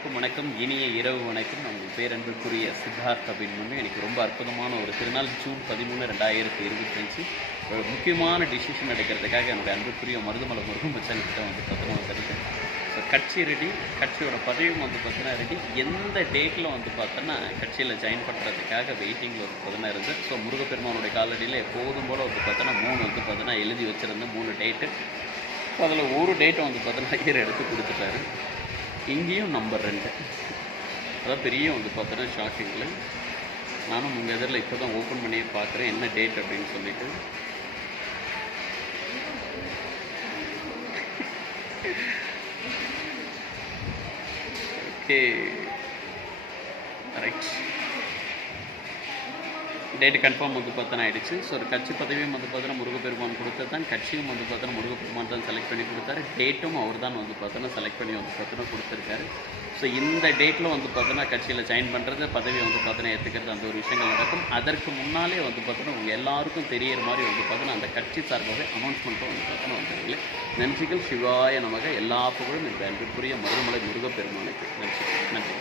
அனைவருக்கும் வணக்கம். இனிய இரவு வணக்கம். நான் உங்கள் பேரன்புக்குரிய சித்தார்த் அபிமன்யு. எனக்கு ரொம்ப அற்புதமான ஒரு திருநாள். ஜூன் 13, 2025 ஒரு முக்கியமான டிசிஷன் எடுக்கிறதுக்காக என்னுடைய அன்புக்குரிய மருதமலை முருகன் மச்சான்கிட்ட வந்து பார்த்தோன்னா வந்துருக்கேன். ஸோ கட்சி ரெடி, கட்சியோட பதவியும் வந்து பார்த்தோன்னா ரெடி. எந்த டேட்டில் வந்து பார்த்தோன்னா கட்சியில் ஜாயின் பண்ணுறதுக்காக வெயிட்டிங்கில் வந்து பார்த்தோன்னா இருந்தது. ஸோ முருகப்பெருமானுடைய காலடியில் எப்போதும் போல் வந்து பார்த்தோன்னா 3 வந்து பார்த்தோன்னா எழுதி வச்சுருந்தேன், 3 டேட்டு. ஸோ அதில் ஒரு டேட்டை வந்து பார்த்தோன்னா ஐயர் எடுத்து கொடுத்துட்டாரு. இங்கேயும் நம்பர் 2. அதான் பெரிய வந்து பார்த்தோன்னா ஷாக்கிங்கில் நானும் உங்கள் எதிரில் இப்போ தான் ஓப்பன் பண்ணியே பார்க்குறேன் என்ன டேட் அப்படின்னு சொல்லிட்டு. ஓகே ரைட், டேட்டு கன்ஃபார்ம் வந்து பார்த்தோன்னா ஆகிடுச்சு. ஸோ ஒரு கட்சி பதவியும் வந்து பார்த்தோன்னா முருகப்பெருமான் கொடுத்தது தான், கட்சியும் வந்து பார்த்தோன்னா முருகப்பெருமான் தான் செலக்ட் பண்ணி கொடுத்தாரு. டேட்டும் அவர் தான் வந்து பார்த்தோன்னா செலக்ட் பண்ணி வந்து பார்த்தோன்னா கொடுத்துருக்காரு. ஸோ இந்த டேட்டில் வந்து பார்த்தோன்னா கட்சியில் ஜாயின் பண்ணுறது, பதவியை வந்து பார்த்தோன்னா ஏற்றுக்கிறது, அந்த ஒரு விஷயங்கள் நடக்கும். அதற்கு முன்னாலே வந்து பார்த்தோன்னா உங்கள் எல்லாருக்கும் தெரியிற மாதிரி வந்து பார்த்தோன்னா அந்த கட்சி சார்பாகவே அனௌன்ஸ்மெண்ட்டும் வந்து பார்த்தோன்னா வந்துருங்களே. நன்றிகள் சிவாய நமக. எல்லா புகழும் இந்த அன்பிற்குரிய மருதமலை முருகப்பெருமானுக்கு. நன்றி.